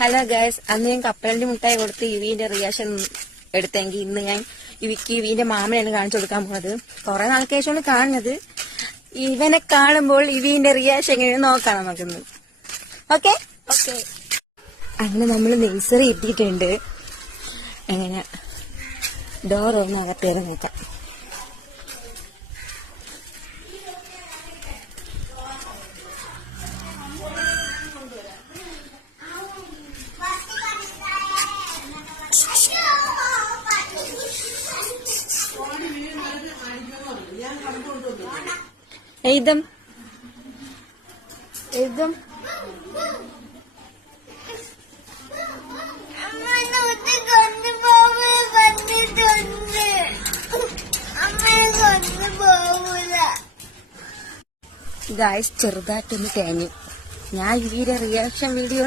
Hello guys, അന്ന് ഞാൻ കപ്പലണ്ടി മുട്ടായി കൊടുത്ത് ഇവിന്റെ റിയാക്ഷൻ എടുത്തെങ്കിൽ ഇന്ന് ഞാൻ ഇവിന്റെ മാമനെയാണ് കാണിച്ചു കൊടുക്കാൻ പോകുന്നത്. കുറെ നാൾക്ക് ശേഷമാണ് കാണുന്നത്. ഇവനെ കാണുമ്പോൾ ഇവിന്റെ റിയാക്ഷൻ എങ്ങനെ നോക്കാം നമുക്കൊന്ന്. Okay okay. അങ്ങനെ നമ്മൾ നെയ്സറി എത്തിയിട്ടുണ്ട്. എങ്ങനെ ഡോർ ഒന്ന് അകത്തേറി നോക്കാം. എഴുതും എഴുതും ഗായ്സ് ചെറുതായിട്ടൊന്ന് തേഞ്ഞു. ഞാൻ ഈ റിയാക്ഷൻ വീഡിയോ